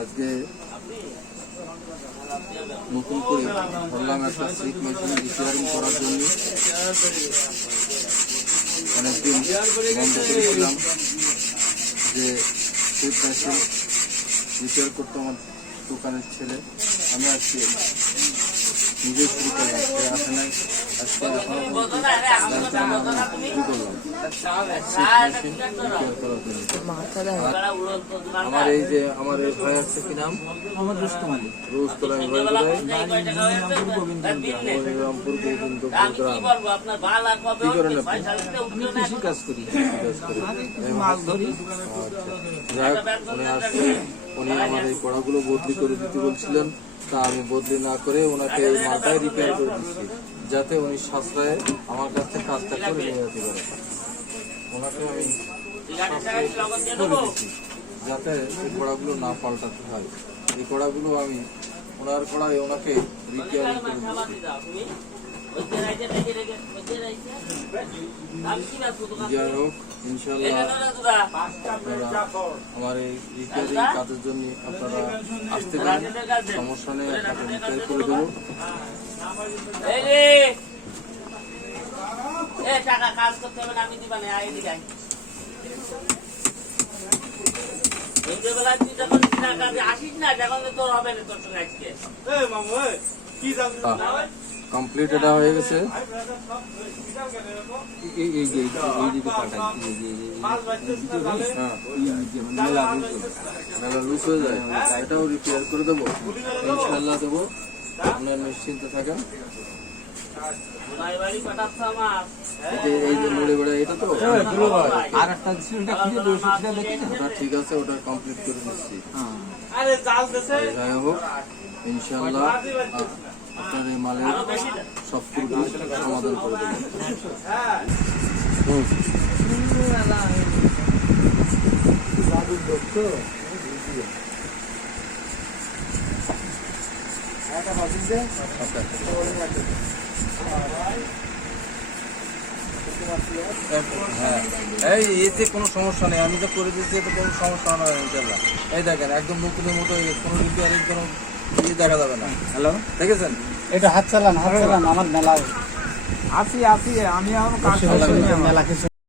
আজকে নতুন করে ধরলাম একটা সিট মেশিন রিপেয়ারিং করার জন্য। অনেকদিন বন্ধ করেছিলাম যে সিট মেশিন রিপেয়ার করতে আমার দোকানের ছেলে। আমি আজকে নিজে শুরু করে আজকে আসে নাই, আজকে শুরু করলাম আমার এই যে আমার এই ভাই আছে কি নাম, আমার রুস্তম আলী, রোজতলা রামপুর গোবিন্দ গ্রাম। কি করেন আপনি? আমি কৃষি কাজ করি, মাছ ধরি। যাক, উনি আসছে, উনি আমার এই কড়াগুলো বদলি করে দিতে বলছিলেন, তা আমি বদলি না করে ওনাকে এই মালটাই রিপেয়ার করে দিচ্ছি, যাতে উনি সাশ্রয়ে আমার কাছ থেকে কাজটা করে নিয়ে যেতে পারে। ওনাকে আমি সাশ্রয় করে দিচ্ছি যাতে এই কড়াগুলো না পাল্টাতে হয়। এই কড়াগুলো আমি ওনার কড়াই ওনাকে রিপেয়ারিং করে দিচ্ছি। যাই হোক, ইনশাল্লাহ আমার এই রিপেয়ারিং কাজের জন্য আপনারা আসতে পারেন, সমস্যা নেই, আপনাকে রিপেয়ার করে দেবো। টাকা কাজ করতে হবে না, আমি দিবা না, আইডি গাই বেলা তুই যখন কাজে আসিস না, তখন তোর হবে না, তোর সঙ্গে আজকে কমপ্লিট এটা হয়ে গেছে। মেলা লুজ হয়ে যায়, এটাও রিপেয়ার করে দেবো, ইনশাল্লাহ দেবো, আপনার নিশ্চিন্তে থাকেন। এই যে নড়ে বেড়া এটা তো আর একটা ওটা ঠিক আছে, ওটা কমপ্লিট করে দিচ্ছি। যাই হোক, ইনশাল্লাহ আপনার এই মালের সব ত্রুটি সমাধান করে দেবেন। হ্যাঁ, এই এতে কোনো সমস্যা নেই, আমি তো করে দিচ্ছি, এতে কোনো সমস্যা নয় ইনশাল্লাহ। এই দেখেন, একদম নতুনের মতো কোনো রিপেয়ারিং কোনো দেখা যাবে না। হ্যালো, দেখেছেন? এটা হাত চালান, আমার মেলা আসি, আমি এখন কাজ মেলা কিছু